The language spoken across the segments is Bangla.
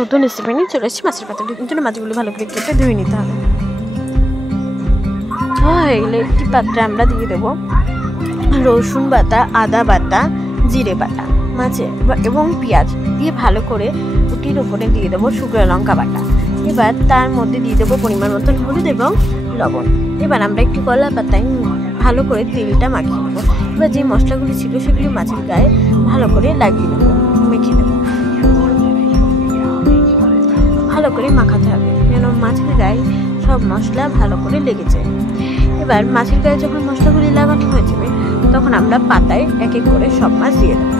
নতুন রেসিপি নিয়ে চলে এসেছি মাছের পাতাটা। জন্য মাছগুলো ভালো করে কেটে ধুয়ে নিতে হবে। হয়ে গেলে একটি পাত্রে আমরা দিয়ে দেবো রসুন বাটা, আদা বাটা, জিরে বাটা, মাছে এবং পেঁয়াজ দিয়ে ভালো করে রুটির উপরে দিয়ে দেবো শুকনো লঙ্কা বাটা। এবার তার মধ্যে দিয়ে দেবো পরিমাণ মতন হলুদ এবং লবণ। এবার আমরা একটি কলা পাতায় ভালো করে তেলটা মাখিয়ে নেবো। এবার যে মশলাগুলি ছিল সেগুলি মাছের গায়ে ভালো করে লাগিয়ে নেবো, মেখে নেবো। ভালো করে মাখাতে হবে যেন মাছের গায়ে সব মশলা ভালো করে লেগে যায়। এবার মাছের গায়ে যখন মশলাগুলি লাগানো হয়ে যাবে তখন আমরা পাতায় এক এক করে সব মাছ দিয়ে দেবো।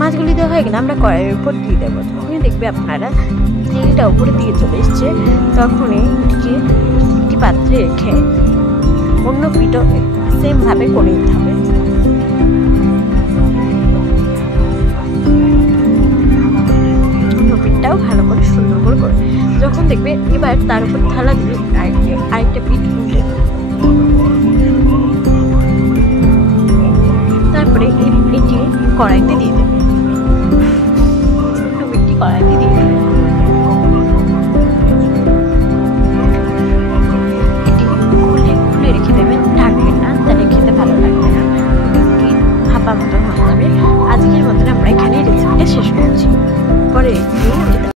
মাছগুলি দেওয়া হয়ে গেলে আমরা কড়াইয়ের উপর দিয়ে দেবো। তখনই দেখবে আপনারা তেলটা উপরে দিয়ে চলে এসছে, তখনই একটি পাত্রে রেখে অন্য পিঠও সেমভাবে করে নিতে হবে। অন্য পিঠটাও ভালো করে সুন্দর করে যখন দেখবে এবার তার উপর থালা দিয়ে আরেকটা পিঠ উল্টে তারপরে এটি কড়াইতে